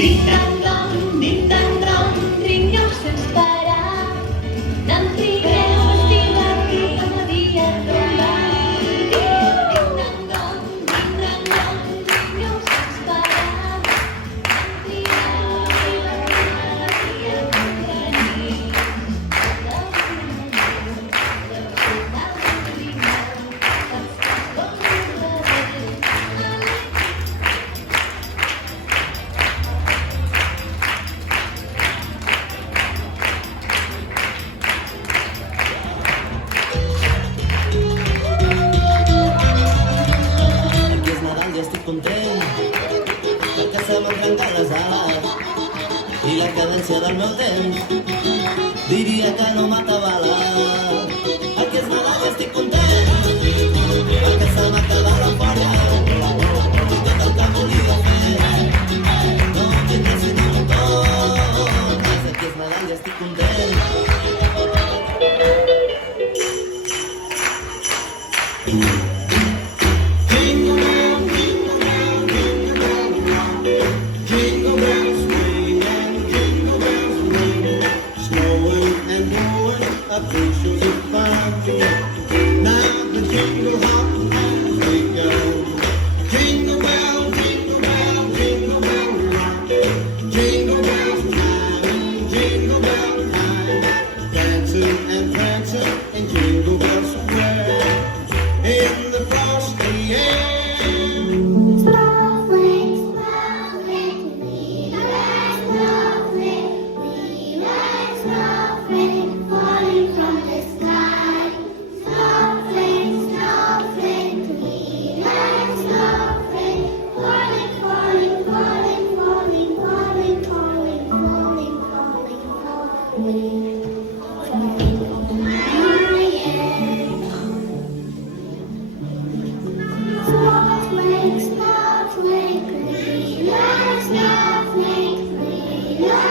Ding dang dong, ring yung senspara ng trino, sinabi na diyan tuloy. Ding dang dong, ring yung sensara ng trino, sinabi na diyan estic content perquè se m'han trencat les ales i la cadència del meu temps diria que no m'acabala. El que és malalt estic content perquè se m'acaba l'eufòria i tot el que volia fer no vindrà si no m'ho tornes. El que és malalt ja estic content. Snowflake, snowflake, relax, snowflake, relax.